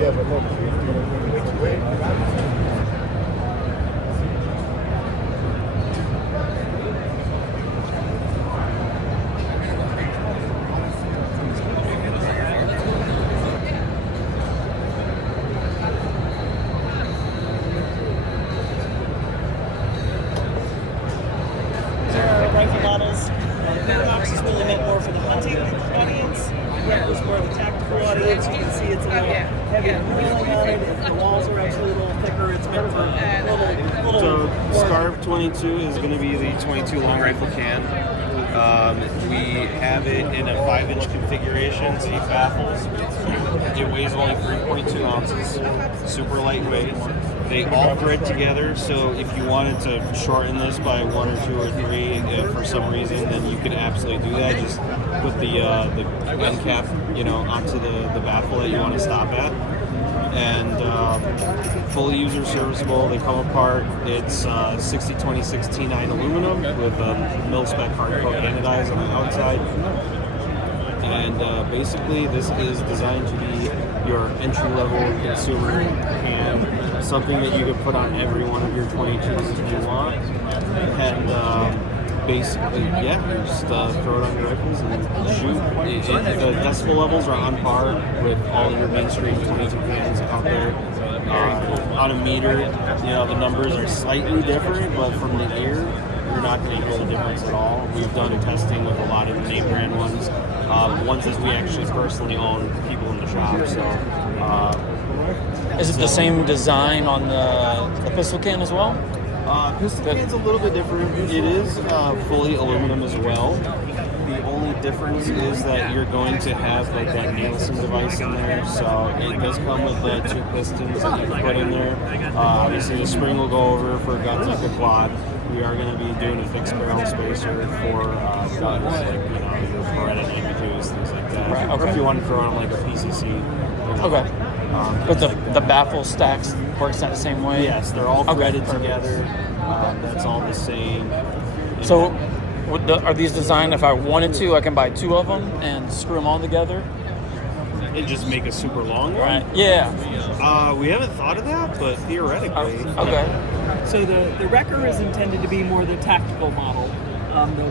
Yeah, but look, rifle models. Paradox is really meant more for the hunting audience. That was more the tactical audience. You can see it's a little heavier feeling on it. The walls are actually a little thicker. It's meant for little. So Skarv 22 is going to be the 22 long rifle can. We have it in a 5-inch configuration, 8 baffles. It weighs only 3.2 ounces, super lightweight. They all thread together, so if you wanted to shorten this by 1 or 2 or 3 for some reason, then you can absolutely do that. Just put the end cap, onto the baffle that you want to stop at. And fully user serviceable. They come apart. It's 6026 T9 aluminum with mil-spec hard coat anodized on the outside. And basically, this is designed to be your entry-level consumer can, something that you can put on every one of your 22s if you want. And basically, you just throw it on your rifles and shoot. The decibel levels are on par with all your mainstream 22 cans out there. On a meter, the numbers are slightly different, but from the ear, you're not going to hear the difference at all. We've done testing with a lot of the name brand ones, ones that we actually personally own, people in the shop. So, is it the same design on the pistol can as well? Pistol can's a little bit different. It is fully aluminum as well. The only difference is that you're going to have like that Nielsen device in there, so it does come with the 2 pistons that you can put in there. Obviously, the spring will go over for guns like the quad. We are going to be doing a fixed barrel spacer for guns like your Beretta 92s, things like that. Right, okay. Or if you want to throw on like a PCC. Okay. But the baffle stacks works that the same way? Yes, they're all threaded together. That's all the same. So, are these designed, if I wanted to, I can buy 2 of them and screw them all together? And just make a super long one? Right. Yeah. We haven't thought of that, but theoretically. Okay. So the Wrecker is intended to be more the tactical model.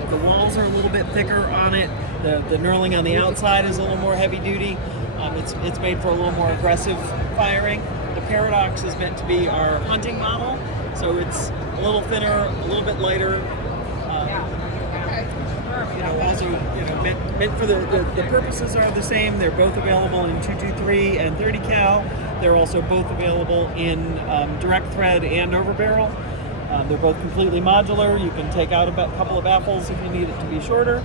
The walls are a little bit thicker on it. The knurling on the outside is a little more heavy duty. It's made for a little more aggressive firing. The Paradox is meant to be our hunting model, so it's a little thinner, a little bit lighter. Also, meant for the purposes are the same. They're both available in 223 and 30 cal. They're also both available in direct thread and overbarrel. They're both completely modular. You can take out a couple of baffles if you need it to be shorter.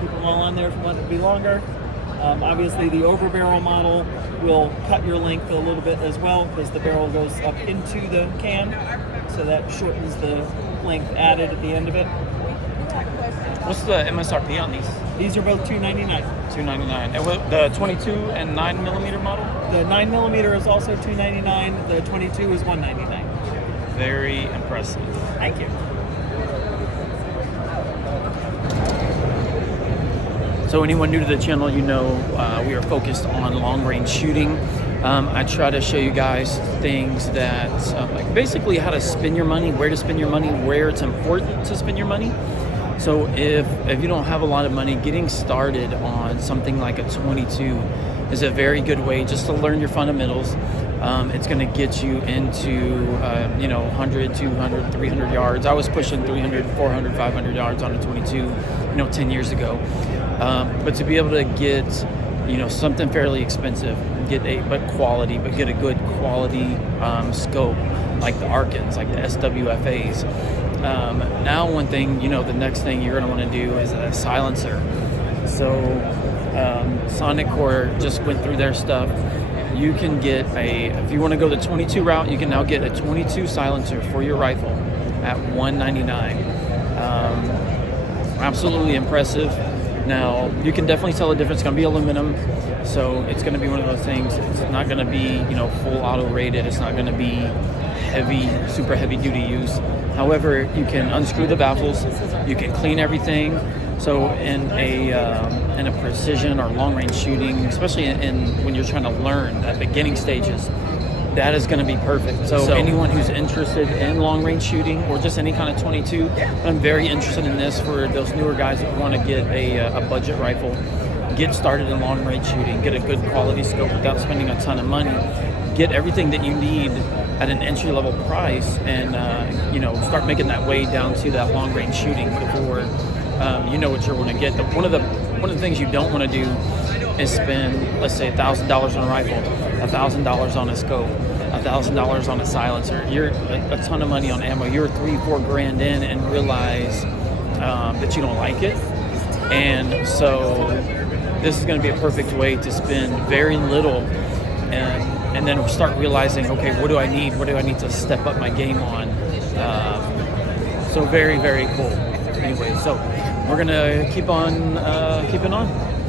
Keep them all on there if you want it to be longer. Obviously, the overbarrel model will cut your length a little bit as well because the barrel goes up into the can, so that shortens the length added at the end of it. What's the MSRP on these? These are both $299. $299. And the 22 and 9mm model? The 9mm is also $299. The 22 is $199. Very impressive. Thank you. So anyone new to the channel, we are focused on long-range shooting. I try to show you guys things that, like basically how to spend your money, where to spend your money, where it's important to spend your money. So if you don't have a lot of money, getting started on something like a 22 is a very good way just to learn your fundamentals. It's going to get you into 100, 200, 300 yards. I was pushing 300, 400, 500 yards on a 22, 10 years ago. But to be able to get, something fairly expensive, get a good quality scope, like the Arkans, like the SWFAs. Now one thing, the next thing you're going to want to do is a silencer. So Sonicore just went through their stuff. You can get if you want to go the 22 route, you can now get a 22 silencer for your rifle at $199. Absolutely impressive. Now, you can definitely tell the difference. It's going to be aluminum, so it's going to be one of those things. It's not going to be, full auto rated. It's not going to be heavy, super heavy duty use. However, you can unscrew the baffles. You can clean everything. So in a precision or long range shooting, especially when you're trying to learn at beginning stages, that is going to be perfect. So anyone who's interested in long range shooting or just any kind of 22, I'm very interested in this for those newer guys that want to get a budget rifle, get started in long range shooting, get a good quality scope without spending a ton of money, get everything that you need at an entry level price, and start making that way down to that long range shooting before you know what you're going to get. One of the things you don't want to do is spend, let's say, $1,000 on a rifle, $1,000 on a scope, $1,000 on a silencer. You're a ton of money on ammo. You're $3-4 grand in and realize that you don't like it. And so this is going to be a perfect way to spend very little and then start realizing, okay, what do I need? What do I need to step up my game on? So very, very cool. Anyway, so we're going to keep on keeping on.